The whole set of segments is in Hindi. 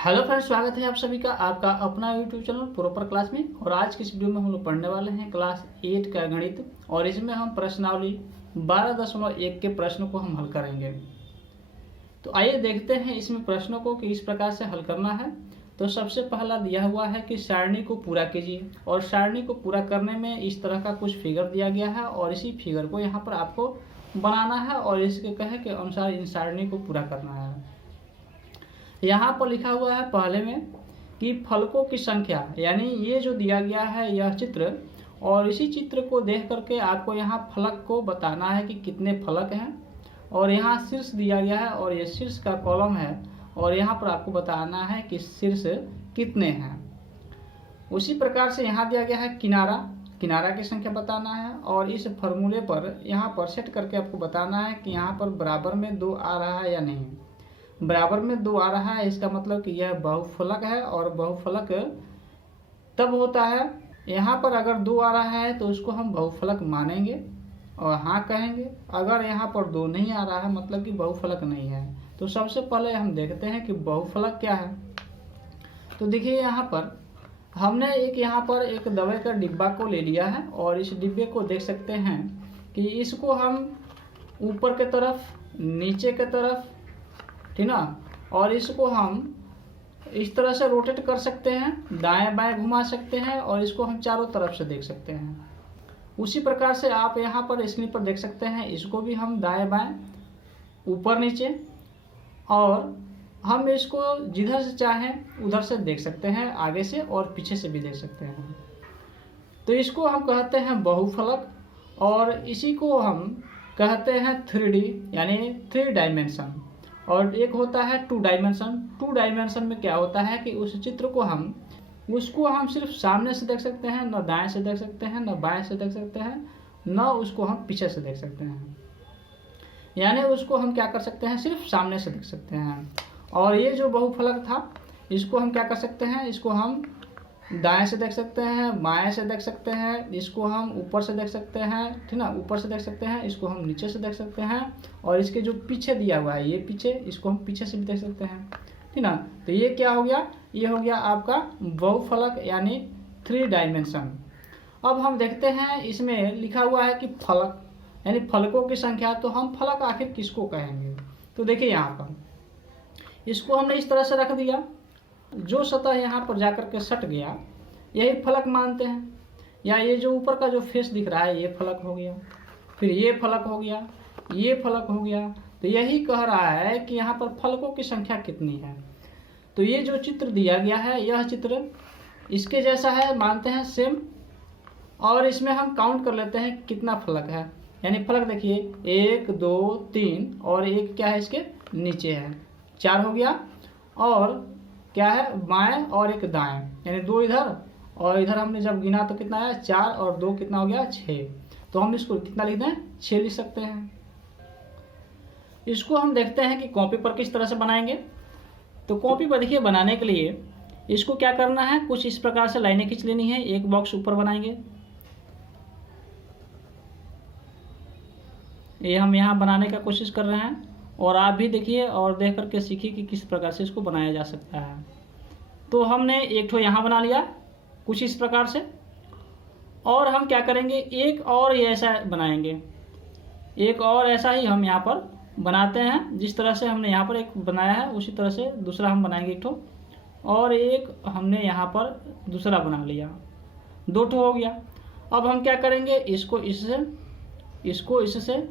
हेलो फ्रेंड्स, स्वागत है आप सभी का आपका अपना यूट्यूब चैनल प्रॉपर क्लास में। और आज की इस वीडियो में हम लोग पढ़ने वाले हैं क्लास 8 का गणित। और इसमें हम प्रश्नावली 12.1 के प्रश्नों को हम हल करेंगे। तो आइए देखते हैं इसमें प्रश्नों को कि इस प्रकार से हल करना है। तो सबसे पहला दिया हुआ है कि सारणी को पूरा कीजिए, और सारणी को पूरा करने में इस तरह का कुछ फिगर दिया गया है और इसी फिगर को यहाँ पर आपको बनाना है और इसके कहे के अनुसार इन सारणी को पूरा करना है। यहाँ पर लिखा हुआ है पहले में कि फलकों की संख्या, यानी ये जो दिया गया है यह चित्र, और इसी चित्र को देख करके आपको यहाँ फलक को बताना है कि कितने फलक हैं। और यहाँ शीर्ष दिया गया है और ये शीर्ष का कॉलम है, और यहाँ पर आपको बताना है कि शीर्ष कितने हैं। उसी प्रकार से यहाँ दिया गया है किनारा, किनारा की संख्या बताना है। और इस फॉर्मूले पर यहाँ पर सेट करके आपको बताना है कि यहाँ पर बराबर में 2 आ रहा है या नहीं। बराबर में 2 आ रहा है, इसका मतलब कि यह बहुफलक है, और बहुफलक तब होता है यहाँ पर अगर 2 आ रहा है तो उसको हम बहुफलक मानेंगे और हाँ कहेंगे। अगर यहाँ पर 2 नहीं आ रहा है मतलब कि बहुफलक नहीं है। तो सबसे पहले हम देखते हैं कि बहुफलक क्या है। तो देखिए यहाँ पर हमने यहाँ पर एक दवाई का डिब्बा को ले लिया है, और इस डिब्बे को देख सकते हैं कि इसको हम ऊपर के तरफ, नीचे के तरफ, ठीक ना, और इसको हम इस तरह से रोटेट कर सकते हैं, दाएं बाएं घुमा सकते हैं, और इसको हम चारों तरफ से देख सकते हैं। उसी प्रकार से आप यहाँ पर स्क्रीन पर देख सकते हैं, इसको भी हम दाएं बाएं, ऊपर नीचे, और हम इसको जिधर से चाहें उधर से देख सकते हैं, आगे से और पीछे से भी देख सकते हैं। तो इसको हम कहते हैं बहुफलक, और इसी को हम कहते हैं 3D यानी 3 डायमेंशन। और एक होता है 2 डायमेंशन। 2 डायमेंशन में क्या होता है कि उस चित्र को उसको हम सिर्फ सामने से देख सकते हैं, न दाएं से देख सकते हैं, न बाएं से देख सकते हैं, न उसको हम पीछे से देख सकते हैं। यानी उसको हम क्या कर सकते हैं, सिर्फ सामने से देख सकते हैं। और ये जो बहुफलक था इसको हम क्या कर सकते हैं, इसको हम दाएं से देख सकते हैं, बाएं से देख सकते हैं, इसको हम ऊपर से देख सकते हैं, ठीक ना, ऊपर से देख सकते हैं, इसको हम नीचे से देख सकते हैं, और इसके जो पीछे दिया हुआ है ये पीछे, इसको हम पीछे से भी देख सकते हैं, ठीक ना। तो ये क्या हो गया, ये हो गया आपका बहुफलक यानी 3 डायमेंशन। अब हम देखते हैं इसमें लिखा हुआ है कि फलक यानी फलकों की संख्या। तो हम फलक आखिर किसको कहेंगे। तो देखिए यहाँ पर इसको हमने इस तरह से रख दिया, जो सतह यहाँ पर जाकर के सट गया यही फलक मानते हैं। या ये जो ऊपर का जो फेस दिख रहा है ये फलक हो गया, फिर ये फलक हो गया, ये फलक हो गया। तो यही कह रहा है कि यहाँ पर फलकों की संख्या कितनी है। तो ये जो चित्र दिया गया है यह चित्र इसके जैसा है, मानते हैं सेम। और इसमें हम काउंट कर लेते हैं कितना फलक है। यानी फलक देखिए 1 2 3, और एक क्या है इसके नीचे है, 4 हो गया। और क्या है बाएं और एक दाएं, यानी 2 इधर और इधर हमने जब गिना तो कितना आया 4, और 2 कितना हो गया 6। तो हम इसको कितना लिख दें, 6 लिख सकते हैं। इसको हम देखते हैं कि कॉपी पर किस तरह से बनाएंगे। तो कॉपी पर देखिए बनाने के लिए इसको क्या करना है, कुछ इस प्रकार से लाइनें खींच लेनी है। एक बॉक्स ऊपर बनाएंगे, ये हम यहाँ बनाने का कोशिश कर रहे हैं, और आप भी देखिए और देख करके सीखिए कि किस प्रकार से इसको बनाया जा सकता है। तो हमने एक ठो यहाँ बना लिया कुछ इस प्रकार से, और हम क्या करेंगे एक और ये ऐसा बनाएंगे, एक और ऐसा ही हम यहाँ पर बनाते हैं। जिस तरह से हमने यहाँ पर एक बनाया है उसी तरह से दूसरा हम बनाएंगे एक ठो, और एक हमने यहाँ पर दूसरा बना लिया, 2 ठो हो गया। अब हम क्या करेंगे, इसको इससे, इसको इससे,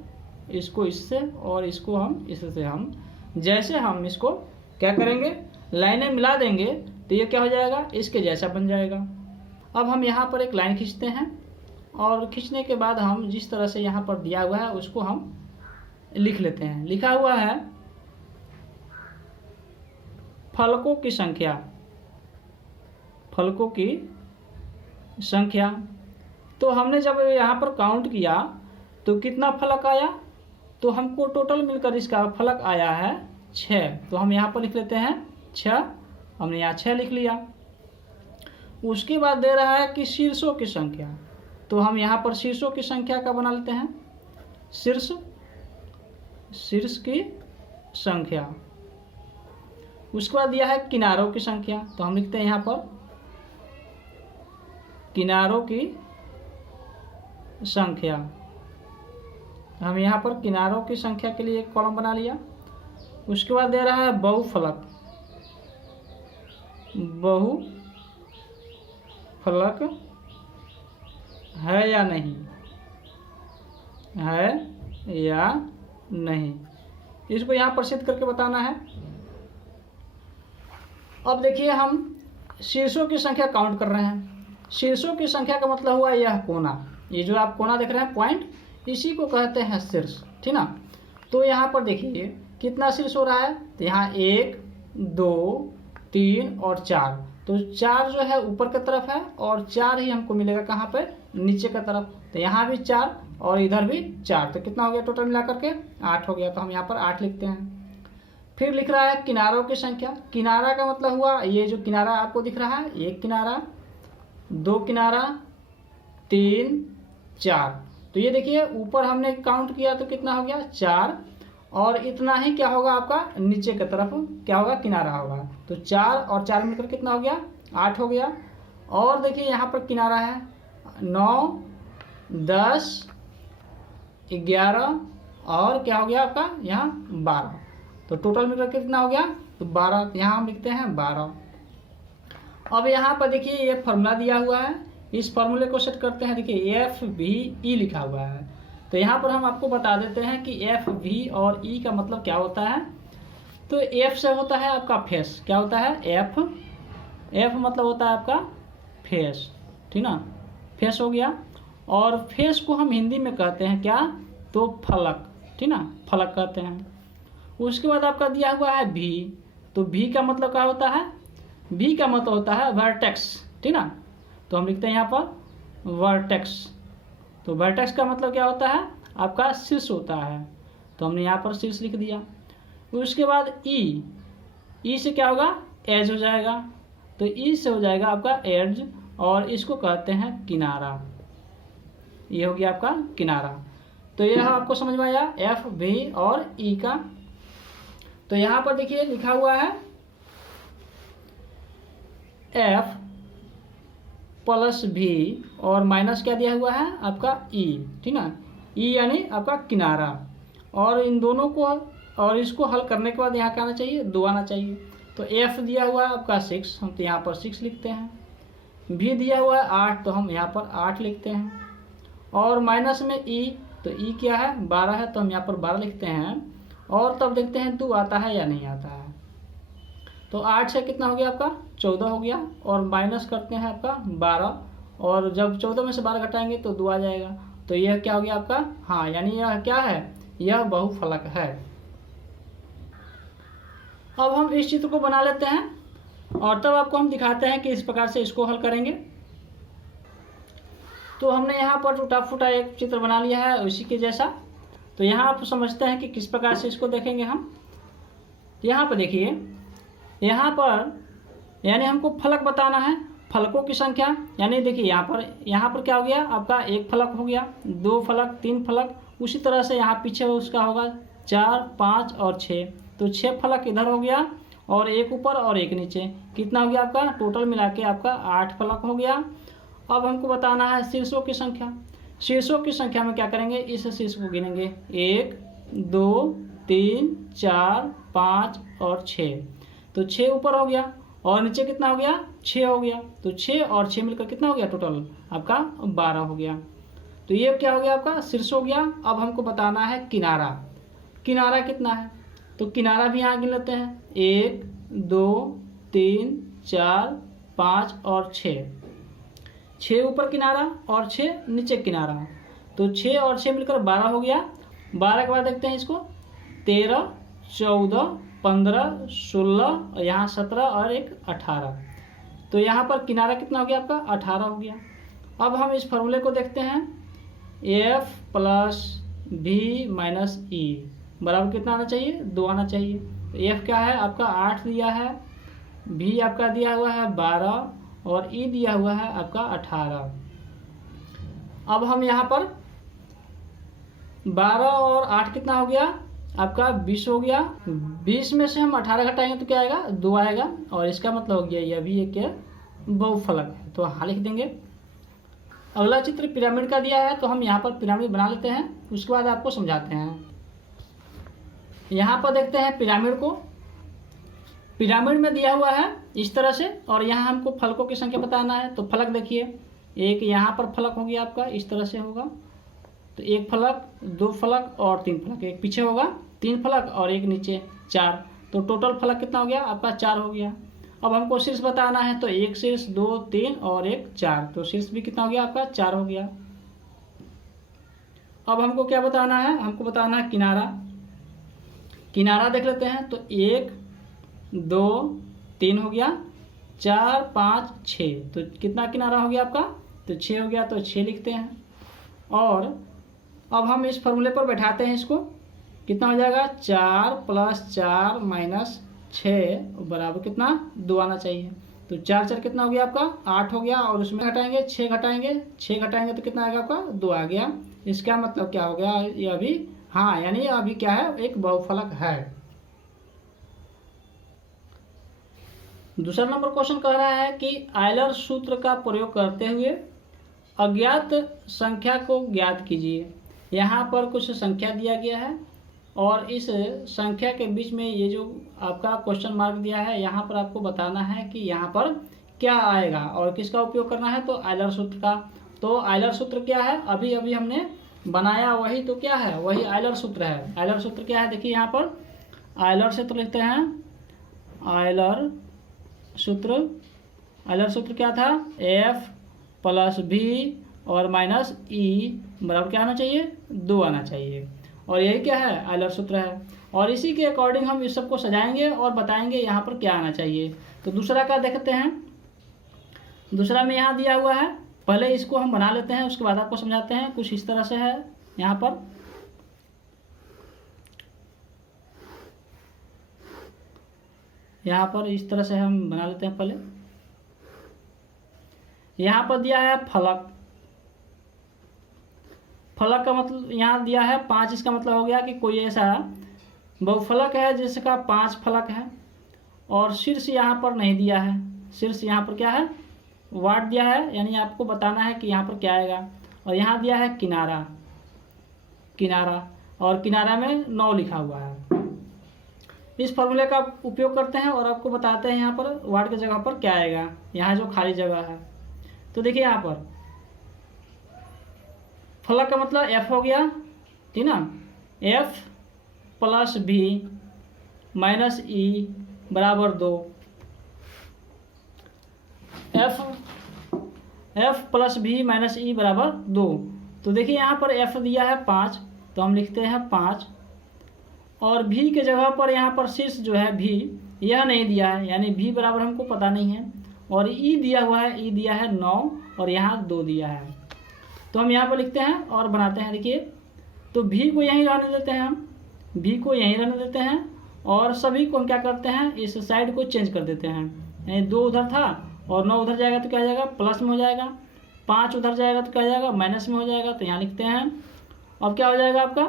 इसको इससे, और इसको हम इससे, हम जैसे हम इसको क्या करेंगे लाइनें मिला देंगे तो ये क्या हो जाएगा, इसके जैसा बन जाएगा। अब हम यहाँ पर एक लाइन खींचते हैं, और खींचने के बाद हम जिस तरह से यहाँ पर दिया हुआ है उसको हम लिख लेते हैं। लिखा हुआ है फलकों की संख्या, फलकों की संख्या। तो हमने जब यहाँ पर काउंट किया तो कितना फलक आया, तो हमको टोटल मिलकर इसका फलक आया है 6। तो हम यहाँ पर लिख लेते हैं 6, हमने यहाँ 6 लिख लिया। उसके बाद दे रहा है कि शीर्षों की संख्या। तो हम यहाँ पर शीर्षों की संख्या का बना लेते हैं, शीर्ष, शीर्ष की संख्या। उसके बाद दिया है किनारों की संख्या, तो हम लिखते हैं यहाँ पर किनारों की संख्या। हम यहाँ पर किनारों की संख्या के लिए एक कॉलम बना लिया। उसके बाद दे रहा है बहुफलक, बहुफलक है या नहीं, है या नहीं, इसको यहाँ पर सिद्ध करके बताना है। अब देखिए हम शीर्षों की संख्या काउंट कर रहे हैं। शीर्षों की संख्या का मतलब हुआ यह कोना, ये जो आप कोना देख रहे हैं पॉइंट, इसी को कहते हैं शीर्ष, ठीक ना। तो यहाँ पर देखिए कितना शीर्ष हो रहा है, तो यहाँ 1 2 3 और 4, तो 4 जो है ऊपर की तरफ है और 4 ही हमको मिलेगा कहाँ पे, नीचे की तरफ। तो यहाँ भी 4 और इधर भी 4, तो कितना हो गया टोटल मिला करके 8 हो गया। तो हम यहाँ पर 8 लिखते हैं। फिर लिख रहा है किनारों की संख्या। किनारा का मतलब हुआ ये जो किनारा आपको दिख रहा है, 1 किनारा 2 किनारा 3 4, तो ये देखिए ऊपर हमने काउंट किया तो कितना हो गया 4, और इतना ही क्या होगा आपका नीचे की तरफ क्या होगा किनारा होगा। तो 4 और 4 मिलकर कितना हो गया 8 हो गया। और देखिए यहाँ पर किनारा है 9 10 11 और क्या हो गया आपका यहाँ 12, तो टोटल मिलकर कितना हो गया तो 12, यहाँ हम लिखते हैं 12। अब यहाँ पर देखिए ये फॉर्मूला दिया हुआ है, इस फॉर्मूले को सेट करते हैं। देखिए FVE लिखा हुआ है, तो यहाँ पर हम आपको बता देते हैं कि FV और E का मतलब क्या होता है। तो F से होता है आपका फेस, क्या होता है F मतलब होता है आपका फेस, ठीक ना, फेस हो गया। और फेस को हम हिंदी में कहते हैं क्या, तो फलक, ठीक ना, फलक कहते हैं। उसके बाद आपका दिया हुआ है V, तो V का मतलब क्या होता है, V का मतलब होता है वर्टेक्स, ठीक ना, तो हम लिखते हैं यहाँ पर वर्टेक्स। तो वर्टेक्स का मतलब क्या होता है आपका शीर्ष होता है, तो हमने यहाँ पर शीर्ष लिख दिया। उसके बाद E से क्या होगा एज हो जाएगा, तो E से हो जाएगा आपका एज, और इसको कहते हैं किनारा, ये हो गया आपका किनारा। तो यह आपको समझ में आया FV और E का। तो यहाँ पर देखिए लिखा हुआ है F प्लस V और माइनस क्या दिया हुआ है आपका E, ठीक ना, E यानी आपका किनारा। और इन दोनों को और इसको हल करने के बाद यहाँ क्या आना चाहिए 2 आना चाहिए। तो F दिया हुआ है आपका 6, हम तो यहाँ पर 6 लिखते हैं। V दिया हुआ है 8, तो हम यहाँ पर 8 लिखते हैं। और माइनस में E, तो E क्या है 12 है, तो हम यहाँ पर 12 लिखते हैं। और तब देखते हैं 2 आता है या नहीं आता है। तो 8 से कितना हो गया आपका 14 हो गया, और माइनस करते हैं आपका 12, और जब 14 में से 12 घटाएंगे तो 2 आ जाएगा। तो यह क्या हो गया आपका, हाँ यानी यह क्या है, यह बहुफलक है। अब हम इस चित्र को बना लेते हैं और तब आपको हम दिखाते हैं कि इस प्रकार से इसको हल करेंगे। तो हमने यहाँ पर टूटा फूटा एक चित्र बना लिया है उसी के जैसा। तो यहाँ आप समझते हैं कि किस प्रकार से इसको देखेंगे हम। यहाँ पर देखिए, यहाँ पर यानी हमको फलक बताना है, फलकों की संख्या। यानी देखिए यहाँ पर क्या हो गया आपका 1 फलक हो गया, 2 फलक 3 फलक, उसी तरह से यहाँ पीछे उसका होगा 4 5 और 6, तो 6 फलक इधर हो गया और 1 ऊपर और 1 नीचे, कितना हो गया आपका टोटल मिला के आपका 8 फलक हो गया। अब हमको बताना है शीर्षों की संख्या। शीर्षों की संख्या में क्या करेंगे, इस शीर्ष को गिनेंगे 1 2 3 4 5 और 6, तो 6 ऊपर हो गया और नीचे कितना हो गया 6 हो गया, तो 6 और 6 मिलकर कितना हो गया टोटल आपका 12 हो गया। तो ये क्या हो गया आपका शीर्ष हो गया। अब हमको बताना है किनारा, किनारा कितना है, तो किनारा भी यहाँ गिन लेते हैं 1 2 3 4 5 और 6 ऊपर किनारा और 6 नीचे किनारा, तो 6 और 6 मिलकर 12 हो गया। 12 के बाद देखते हैं इसको 13 14 15 16 और यहाँ 17 और 1 18, तो यहाँ पर किनारा कितना हो गया आपका 18 हो गया। अब हम इस फॉर्मूले को देखते हैं, F plus V minus E बराबर कितना आना चाहिए 2 आना चाहिए। तो F क्या है आपका 8 दिया है, V आपका दिया हुआ है 12 और E दिया हुआ है आपका 18। अब हम यहाँ पर 12 और 8 कितना हो गया आपका 20 हो गया। 20 में से हम 18 घटाएंगे तो क्या आएगा, 2 आएगा। और इसका मतलब हो गया यह भी एक बहुफलक है, तो हाँ लिख देंगे। अगला चित्र पिरामिड का दिया है, तो हम यहाँ पर पिरामिड बना लेते हैं, उसके बाद आपको समझाते हैं। यहाँ पर देखते हैं पिरामिड को। पिरामिड में दिया हुआ है इस तरह से, और यहाँ हमको फलकों की संख्या बताना है। तो फलक देखिए, एक यहाँ पर फलक हो गया आपका, इस तरह से होगा। तो 1 फलक, 2 फलक और 3 फलक। एक पीछे होगा 3 फलक और एक नीचे 4। तो टोटल फलक कितना हो गया आपका, 4 हो गया। अब हमको शीर्ष बताना है, तो 1 शीर्ष, 2, 3 और 1 4। तो शीर्ष भी कितना हो गया आपका, 4 हो गया। अब हमको क्या बताना है, हमको बताना है किनारा। किनारा देख लेते हैं, तो 1, 2, 3 हो गया, 4, 5, 6। तो कितना किनारा हो गया आपका, तो 6 हो गया। तो 6 लिखते हैं। और अब हम इस फॉर्मूले पर बैठाते हैं इसको, कितना हो जाएगा, 4 + 4 - 6 बराबर कितना, 2 आना चाहिए। तो 4 4 कितना हो गया आपका, 8 हो गया। और उसमें घटाएंगे 6 घटाएंगे, 6 घटाएंगे तो कितना आएगा आपका, 2 आ गया। इसका मतलब क्या हो गया, ये अभी हाँ यानी अभी क्या है, एक बहुफलक है। दूसरा नंबर क्वेश्चन कह रहा है कि आयलर सूत्र का प्रयोग करते हुए अज्ञात संख्या को ज्ञात कीजिए। यहाँ पर कुछ संख्या दिया गया है और इस संख्या के बीच में ये जो आपका क्वेश्चन मार्क दिया है, यहाँ पर आपको बताना है कि यहाँ पर क्या आएगा और किसका उपयोग करना है, तो आयलर सूत्र का। तो आयलर सूत्र क्या है, अभी अभी हमने बनाया वही, तो क्या है, वही आयलर सूत्र है। आयलर सूत्र क्या है, देखिए यहाँ पर आयलर सूत्र लिखते हैं। आयलर सूत्र क्या था, F + V और -E बराबर क्या आना चाहिए, 2 आना चाहिए। और यही क्या है, आयलर सूत्र है। और इसी के अकॉर्डिंग हम इस सबको सजाएंगे और बताएंगे यहाँ पर क्या आना चाहिए। तो दूसरा का देखते हैं। दूसरा में यहाँ दिया हुआ है, पहले इसको हम बना लेते हैं, उसके बाद आपको समझाते हैं। कुछ इस तरह से है, यहाँ पर इस तरह से हम बना लेते हैं। पहले यहाँ पर दिया है फलक। फलक का मतलब यहाँ दिया है 5। इसका मतलब हो गया कि कोई ऐसा बहुफलक है जिसका 5 फलक है। और शीर्ष यहाँ पर नहीं दिया है। शीर्ष यहाँ पर क्या है, वाट दिया है, यानी आपको बताना है कि यहाँ पर क्या आएगा। और यहाँ दिया है किनारा, और किनारा में 9 लिखा हुआ है। इस फॉर्मूले का उपयोग करते हैं और आपको बताते हैं यहाँ पर वाट की जगह पर क्या आएगा, यहाँ जो खाली जगह है। तो देखिए यहाँ पर फलक का मतलब F हो गया, ठीक ना। F + V - E बराबर 2। F + V - E बराबर 2। तो देखिए यहाँ पर F दिया है 5, तो हम लिखते हैं 5। और V के जगह पर यहाँ पर शीर्ष जो है V, यह नहीं दिया है, यानी V बराबर हमको पता नहीं है। और E दिया हुआ है, E दिया है 9 और यहाँ 2 दिया है। तो हम यहाँ पर लिखते हैं और बनाते हैं। देखिए, तो V को यहीं रहने देते हैं, हम V को यहीं रहने देते हैं। और सभी को हम क्या करते हैं, इस साइड को चेंज कर देते हैं। यानी 2 उधर था और 9 उधर जाएगा तो क्या हो जाएगा, प्लस में हो जाएगा। 5 उधर जाएगा तो क्या हो जाएगा, माइनस में हो जाएगा। तो यहाँ लिखते हैं। अब क्या हो जाएगा आपका,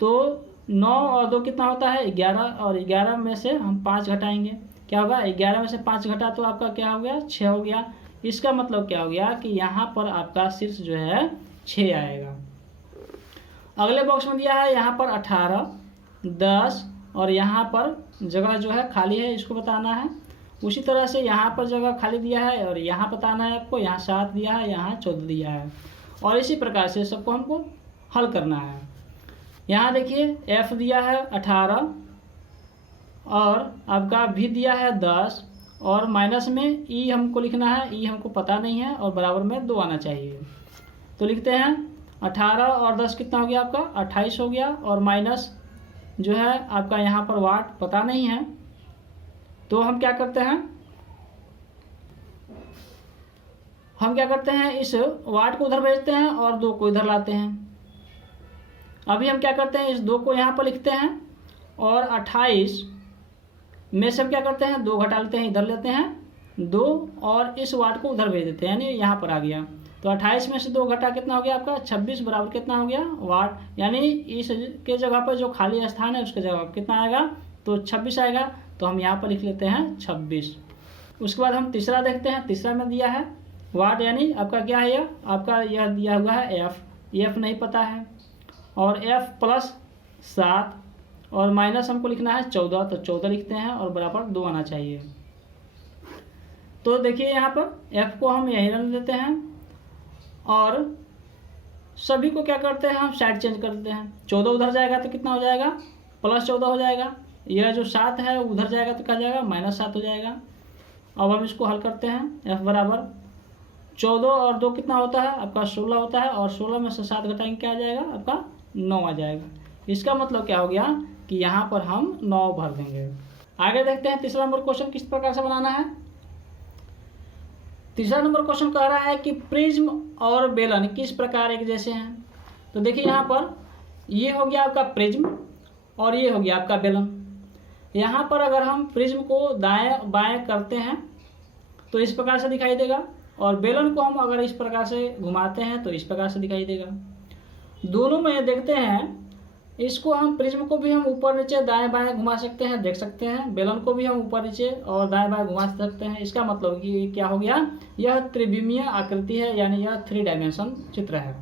तो 9 और 2 कितना होता है, 11। और 11 में से हम 5 घटाएंगे, क्या होगा, 11 में से 5 घटा तो आपका क्या हो गया, 6 हो गया। इसका मतलब क्या हो गया कि यहाँ पर आपका शीर्ष जो है 6 आएगा। अगले बॉक्स में दिया है यहाँ पर 18, 10 और यहाँ पर जगह जो है खाली है, इसको बताना है। उसी तरह से यहाँ पर जगह खाली दिया है और यहाँ बताना है आपको। यहाँ 7 दिया है, यहाँ 14 दिया है। और इसी प्रकार से सबको हमको हल करना है। यहाँ देखिए F दिया है 18 और आपका V दिया है 10 और माइनस में E हमको लिखना है। E हमको पता नहीं है और बराबर में 2 आना चाहिए। तो लिखते हैं 18 और 10 कितना हो गया आपका, 28 हो गया। और माइनस जो है आपका यहाँ पर वाट पता नहीं है, तो हम क्या करते हैं, इस वाट को उधर भेजते हैं और 2 को इधर लाते हैं। अभी हम क्या करते हैं, इस 2 को यहाँ पर लिखते हैं और 28 में से हम क्या करते हैं, 2 घटा लेते हैं, इधर लेते हैं 2 और इस वाट को उधर भेज देते हैं, यानी यहाँ पर आ गया। तो 28 में से 2 घटा कितना हो गया आपका 26 बराबर कितना हो गया वाट, यानी इस के जगह पर जो खाली स्थान है उसके जगह कितना आएगा तो 26 आएगा। तो हम यहाँ पर लिख लेते हैं 26। उसके बाद हम तीसरा देखते हैं। तीसरा में दिया है वाट, यानी आपका क्या है यह आपका यह दिया हुआ है एफ नहीं पता है, और एफ प्लस 7 और माइनस हमको लिखना है 14, तो 14 लिखते हैं और बराबर 2 आना चाहिए। तो देखिए यहाँ पर एफ को हम यही रन देते हैं और सभी को क्या करते हैं हम साइड चेंज कर देते हैं। 14 उधर जाएगा तो कितना हो जाएगा प्लस 14 हो जाएगा, यह जो 7 है उधर जाएगा तो क्या जाएगा -7 हो जाएगा। अब हम इसको हल करते हैं। एफ बराबर 14 और 2 कितना होता है आपका 16 होता है, और 16 में से 7 घटाएंगे क्या आ जाएगा आपका 9 आ जाएगा। इसका मतलब क्या हो गया कि यहाँ पर हम 9 भर देंगे। आगे देखते हैं तीसरा नंबर क्वेश्चन किस प्रकार से बनाना है। तीसरा नंबर क्वेश्चन कह रहा है कि प्रिज्म और बेलन किस प्रकार एक जैसे हैं। तो देखिए यहाँ पर ये हो गया आपका प्रिज्म और ये हो गया आपका बेलन। यहाँ पर अगर हम प्रिज्म को दाएं बाएं करते हैं तो इस प्रकार से दिखाई देगा, और बेलन को हम अगर इस प्रकार से घुमाते हैं तो इस प्रकार से दिखाई देगा। दोनों में देखते हैं, इसको हम प्रिज्म को भी हम ऊपर नीचे दाएं बाएं घुमा सकते हैं, देख सकते हैं। बेलन को भी हम ऊपर नीचे और दाएं बाएं घुमा सकते हैं। इसका मतलब कि क्या हो गया, यह त्रिविमीय आकृति है, यानी यह 3 डायमेंशन चित्र है।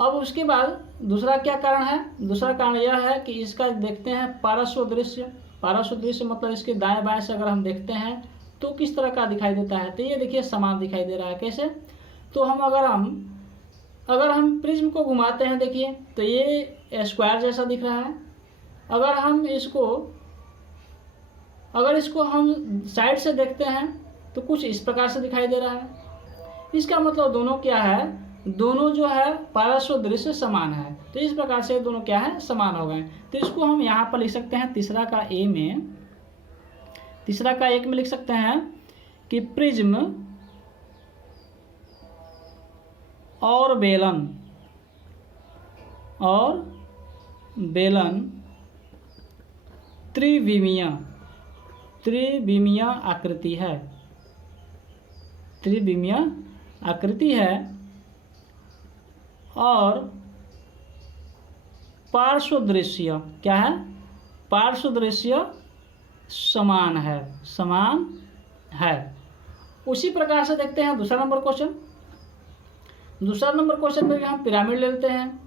अब उसके बाद दूसरा क्या कारण है, दूसरा कारण यह है कि इसका देखते हैं पार्श्व दृश्य। पार्श्व दृश्य मतलब इसके दाएं बाएं से अगर हम देखते हैं तो किस तरह का दिखाई देता है। तो ये देखिए समान दिखाई दे रहा है। कैसे, तो हम अगर हम प्रिज्म को घुमाते हैं देखिए तो ये स्क्वायर जैसा दिख रहा है। अगर इसको हम साइड से देखते हैं तो कुछ इस प्रकार से दिखाई दे रहा है। इसका मतलब दोनों क्या है, दोनों जो है पार्श्व दृश्य समान है। तो इस प्रकार से दोनों क्या है समान हो गए। तो इसको हम यहाँ पर लिख सकते हैं तीसरा का एक में लिख सकते हैं कि प्रिज्म और बेलन त्रिविमीय आकृति है। त्रिविमीय आकृति है और पार्श्व दृश्य क्या है, पार्श्व दृश्य समान है। उसी प्रकार से देखते हैं दूसरा नंबर क्वेश्चन। दूसरा नंबर क्वेश्चन में भी हम पिरामिड ले लेते हैं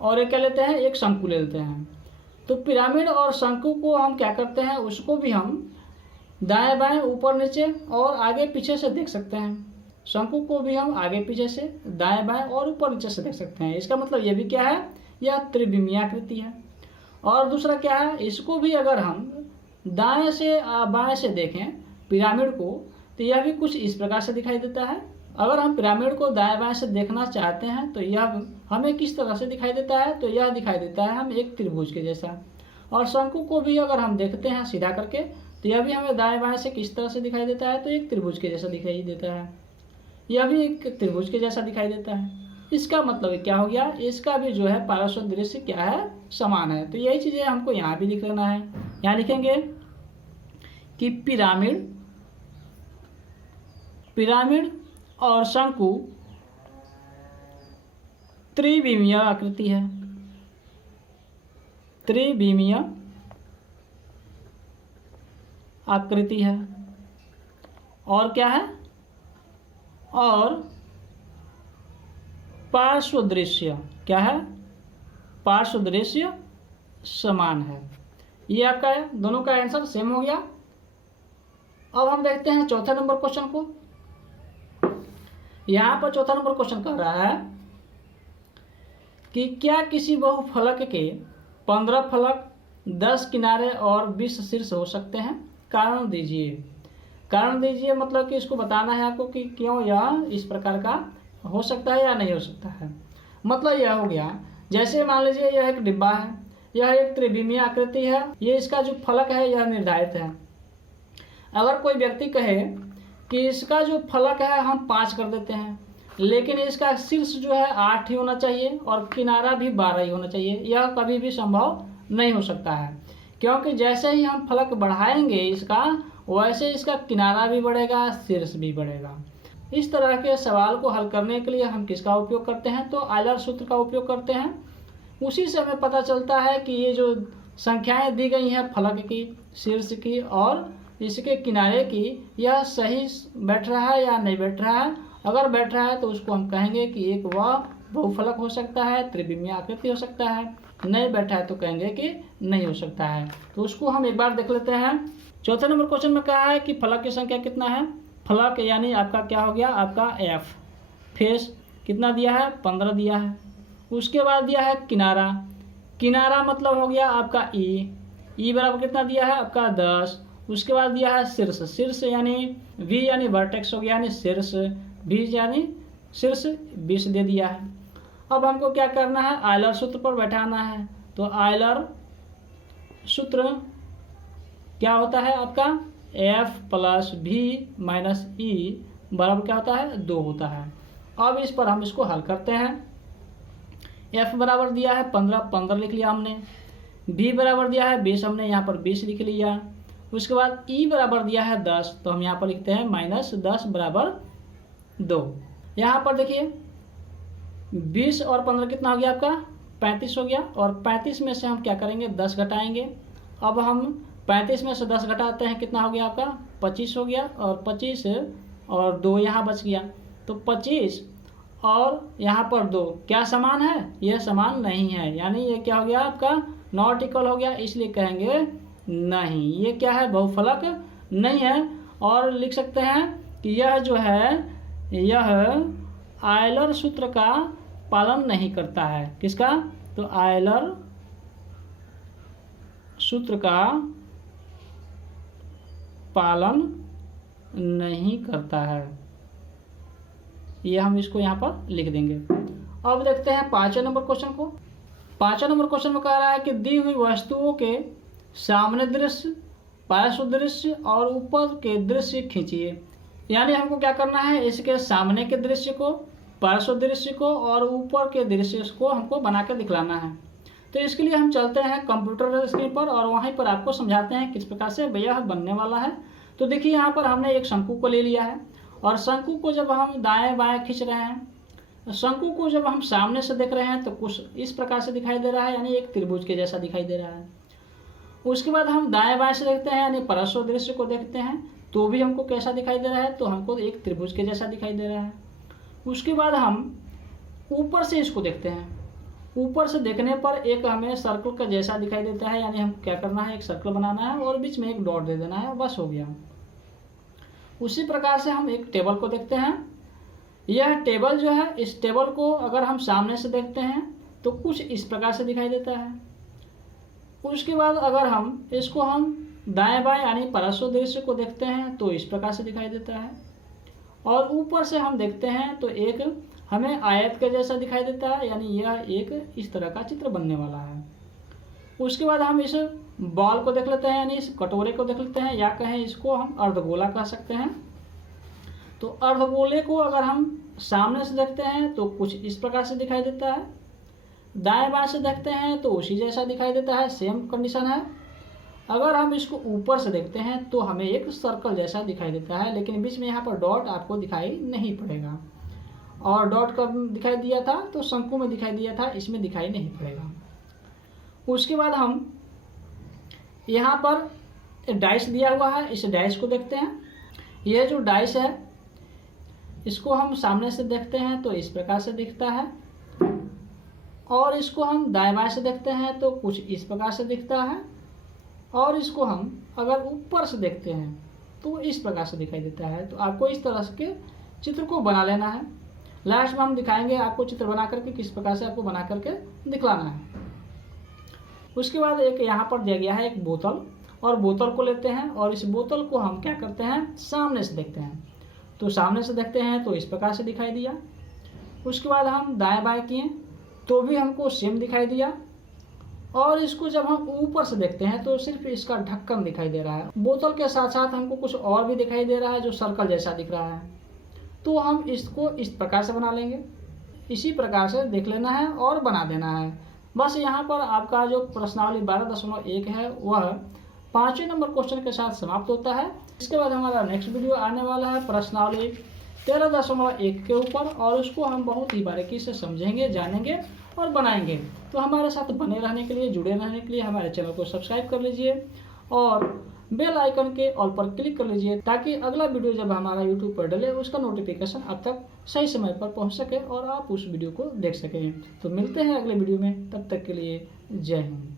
और एक क्या लेते हैं, एक शंकु ले लेते हैं। तो पिरामिड और शंकु को हम क्या करते हैं, उसको भी हम दाएं बाएं ऊपर नीचे और आगे पीछे से देख सकते हैं। शंकु को भी हम आगे पीछे से दाएं बाएं और ऊपर नीचे से देख सकते हैं। इसका मतलब ये भी क्या है, यह त्रिविमीय आकृति है। और दूसरा क्या है, इसको भी अगर हम दाएं से बाएं से देखें पिरामिड को तो यह भी कुछ इस प्रकार से दिखाई देता है। अगर हम पिरामिड को दाएं बाएं से देखना चाहते हैं तो यह हमें किस तरह से दिखाई देता है, तो यह दिखाई देता है हम एक त्रिभुज के जैसा। और शंकु को भी अगर हम देखते हैं सीधा करके तो यह भी हमें दाएं बाएं से किस तरह से दिखाई देता है, तो एक त्रिभुज के जैसा दिखाई देता है। यह भी एक त्रिभुज के जैसा दिखाई देता है। इसका मतलब क्या हो गया, इसका भी जो है पार्श्व दृश्य क्या है समान है। तो यही चीज़ें हमको यहाँ भी लिख लेना है। यहाँ लिखेंगे कि पिरामिड और शंकु त्रिविमीय आकृति है। त्रिविमीय आकृति है और क्या है, और पार्श्व दृश्य क्या है, पार्श्व दृश्य समान है। ये आपका है, दोनों का आंसर सेम हो गया। अब हम देखते हैं चौथे नंबर क्वेश्चन को। यहाँ पर चौथा नंबर क्वेश्चन कह रहा है कि क्या किसी बहुफलक के 15 फलक 10 किनारे और 20 शीर्ष हो सकते हैं। कारण दीजिए। कारण दीजिए मतलब कि इसको बताना है आपको कि क्यों यह इस प्रकार का हो सकता है या नहीं हो सकता है। मतलब यह हो गया, जैसे मान लीजिए यह एक डिब्बा है, यह एक त्रिविमीय आकृति है, ये इसका जो फलक है यह निर्धारित है। अगर कोई व्यक्ति कहे कि इसका जो फलक है हम 5 कर देते हैं, लेकिन इसका शीर्ष जो है 8 ही होना चाहिए और किनारा भी 12 ही होना चाहिए, यह कभी भी संभव नहीं हो सकता है। क्योंकि जैसे ही हम फलक बढ़ाएंगे इसका, वैसे इसका किनारा भी बढ़ेगा, शीर्ष भी बढ़ेगा। इस तरह के सवाल को हल करने के लिए हम किसका उपयोग करते हैं, तो आयलर सूत्र का उपयोग करते हैं। उसी से हमें पता चलता है कि ये जो संख्याएं दी गई हैं फलक की, शीर्ष की और इसके किनारे की, यह सही बैठ रहा है या नहीं बैठ रहा है। अगर बैठ रहा है तो उसको हम कहेंगे कि एक वह बहुफलक हो सकता है, त्रिविमीय आकृति हो सकता है। नहीं बैठा है तो कहेंगे कि नहीं हो सकता है। तो उसको हम एक बार देख लेते हैं। चौथे नंबर क्वेश्चन में कहा है कि फलक की संख्या कितना है। फलक यानी आपका क्या हो गया, आपका एफ। फेस कितना दिया है, 15 दिया है। उसके बाद दिया है किनारा। किनारा मतलब हो गया आपका ई बराबर कितना दिया है, आपका 10। उसके बाद दिया है शीर्ष। शीर्ष यानी वी यानी वर्टेक्स हो गया, यानी शीर्ष। वी यानी शीर्ष 20 दे दिया है। अब हमको क्या करना है, आयलर सूत्र पर बैठाना है। तो आयलर सूत्र क्या होता है आपका, एफ प्लस वी माइनस ई बराबर क्या होता है, 2 होता है। अब इस पर हम इसको हल करते हैं। एफ बराबर दिया है 15 लिख लिया हमने। वी बराबर दिया है 20, हमने यहाँ पर 20 लिख लिया। उसके बाद ई बराबर दिया है 10, तो हम यहाँ पर लिखते हैं -10 बराबर 2। यहाँ पर देखिए 20 और 15 कितना हो गया आपका, 35 हो गया। और 35 में से हम क्या करेंगे, 10 घटाएंगे। अब हम 35 में से 10 घटाते हैं, कितना हो गया आपका, 25 हो गया। और 25 और 2 यहाँ बच गया, तो 25 और यहाँ पर 2 क्या समान है, यह समान नहीं है। यानी ये क्या हो गया आपका, नॉट इक्वल हो गया। इसलिए कहेंगे नहीं, ये क्या है, बहुफलक नहीं है। और लिख सकते हैं कि यह जो है, यह आयलर सूत्र का पालन नहीं करता है। किसका, तो आयलर सूत्र का पालन नहीं करता है। ये हम इसको यहाँ पर लिख देंगे। अब देखते हैं 5वें नंबर क्वेश्चन को। 5वें नंबर क्वेश्चन में कह रहा है कि दी हुई वस्तुओं के सामने दृश्य, पार्श्व दृश्य और ऊपर के दृश्य खींचिए। यानी हमको क्या करना है, इसके सामने के दृश्य को, पार्श्व दृश्य को और ऊपर के दृश्य को हमको बना कर दिखलाना है। तो इसके लिए हम चलते हैं कंप्यूटर स्क्रीन पर और वहीं पर आपको समझाते हैं किस प्रकार से यह बनने वाला है। तो देखिए यहाँ पर हमने एक शंकु को ले लिया है और शंकु को जब हम दाएं बाएं खींच रहे हैं, शंकु को जब हम सामने से देख रहे हैं तो कुछ इस प्रकार से दिखाई दे रहा है, यानी एक त्रिभुज के जैसा दिखाई दे रहा है। उसके बाद हम दाएं बाएं से देखते हैं, यानी पार्श्व दृश्य को देखते हैं, तो भी हमको कैसा दिखाई दे रहा है, तो हमको एक त्रिभुज के जैसा दिखाई दे रहा है। उसके बाद हम ऊपर से इसको देखते हैं। ऊपर से देखने पर एक हमें सर्कल का जैसा दिखाई देता है, यानी हम क्या करना है, एक सर्कल बनाना है और बीच में एक डॉट दे देना है, बस हो गया। उसी प्रकार से हम एक टेबल को देखते हैं। यह टेबल जो है, इस टेबल को अगर हम सामने से देखते हैं तो कुछ इस प्रकार से दिखाई देता है। उसके बाद अगर हम इसको हम दाएं बाएं यानी पार्श्व दृश्य को देखते हैं तो इस प्रकार से दिखाई देता है। और ऊपर से हम देखते हैं तो एक हमें आयत के जैसा दिखाई देता है, यानी यह एक इस तरह का चित्र बनने वाला है। उसके बाद हम इस बॉल को देख लेते हैं, यानी इस कटोरे को देख लेते हैं, या कहें इसको हम अर्धगोला कह सकते हैं। तो अर्धगोले को अगर हम सामने से देखते हैं तो कुछ इस प्रकार से दिखाई देता है। दाएं बाएं से देखते हैं तो उसी जैसा दिखाई देता है, सेम कंडीशन है। अगर हम इसको ऊपर से देखते हैं तो हमें एक सर्कल जैसा दिखाई देता है, लेकिन बीच में यहाँ पर डॉट आपको दिखाई नहीं पड़ेगा। और डॉट कब दिखाई दिया था, तो शंकु में दिखाई दिया था, इसमें दिखाई नहीं पड़ेगा। उसके बाद हम यहाँ पर डाइस दिया हुआ है, इस डाइस को देखते हैं। यह जो डाइस है इसको हम सामने से देखते हैं तो इस प्रकार से दिखता है, और इसको हम दाएं बाएं से देखते हैं तो कुछ इस प्रकार से दिखता है, और इसको हम अगर ऊपर से देखते हैं तो इस प्रकार से दिखाई देता है। तो आपको इस तरह के चित्र को बना लेना है। लास्ट में हम दिखाएंगे आपको चित्र बना करके किस प्रकार से आपको बना करके दिखलाना है। उसके बाद एक यहाँ पर दिया गया है एक बोतल, और बोतल को लेते हैं और इस बोतल को हम क्या करते हैं, सामने से देखते हैं। तो सामने से देखते हैं तो इस प्रकार से दिखाई दिया। उसके बाद हम दाएं बाएं किए तो भी हमको सेम दिखाई दिया, और इसको जब हम ऊपर से देखते हैं तो सिर्फ इसका ढक्कन दिखाई दे रहा है। बोतल के साथ साथ हमको कुछ और भी दिखाई दे रहा है जो सर्कल जैसा दिख रहा है। तो हम इसको इस प्रकार से बना लेंगे। इसी प्रकार से देख लेना है और बना देना है। बस यहाँ पर आपका जो प्रश्नावली 12.1 है वह 5वें नंबर क्वेश्चन के साथ समाप्त होता है। इसके बाद हमारा नेक्स्ट वीडियो आने वाला है प्रश्नावली 13.1 के ऊपर, और उसको हम बहुत ही बारीकी से समझेंगे, जानेंगे और बनाएंगे। तो हमारे साथ बने रहने के लिए, जुड़े रहने के लिए हमारे चैनल को सब्सक्राइब कर लीजिए और बेल आइकन के ऑल पर क्लिक कर लीजिए, ताकि अगला वीडियो जब हमारा यूट्यूब पर डले उसका नोटिफिकेशन आप तक सही समय पर पहुंच सके और आप उस वीडियो को देख सकें। तो मिलते हैं अगले वीडियो में, तब तक के लिए जय हिंद।